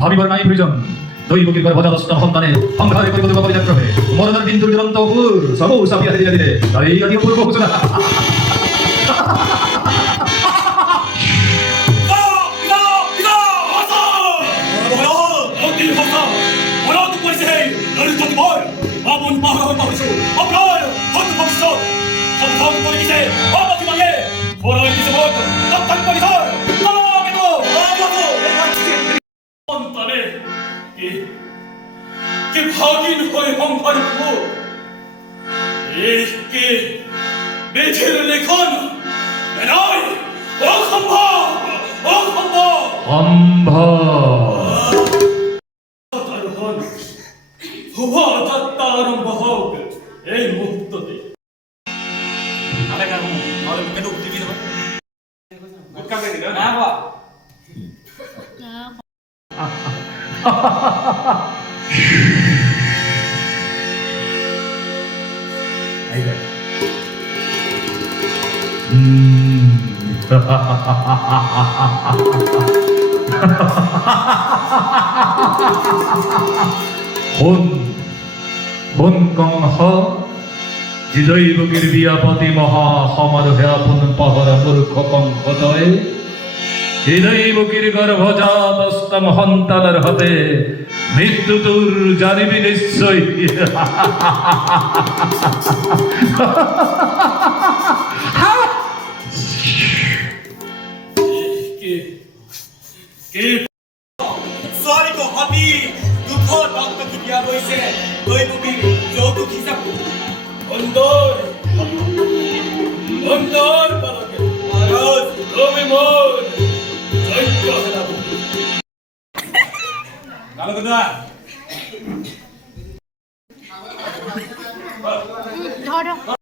ভাবিবার নাই প্রয়োজন দৈবকীর ঘরে ভজা দশটা সন্তানে সংঘাতে করিব দেব পরিত্যাগ হে মরণের দিন দুর্দান্ত অপুর সব সাপিয়া দিলে দিলে তাই আদি অপূর্ব ঘোষণা আপন পাহাড় পাহাড় আপনার হত ভবিষ্যৎ সম্ভব করে দিছে অবাকি মাগে ওরাই দিছে ভোট তত্ত্ব করে ধর আমাকে তো সন্তানে কি ভাগিন হয়ে হংকার করব এই কি বেছের লেখন নয় অসম্ভব অসম্ভব আরম্ভ হোক এই মুহূর্ততে হন কং হ জিদৈবকীর বিয়াপতি মহা সমারোহে আপন পাহরা মূর্খ কঙ্কদয় হৃদৈবকীর গর্ভজাত স্তম সন্তানের হাতে মৃত্যু তোর জানিবি নিশ্চয় সরি তো হাতি দুঃখ রক্ত ফুটিয়া বইছে দৈবকীর যৌতুক হিসাব অন্তর অন্তর পালকে মহারাজ তুমি মোর জয় হেলাবো কালো কথা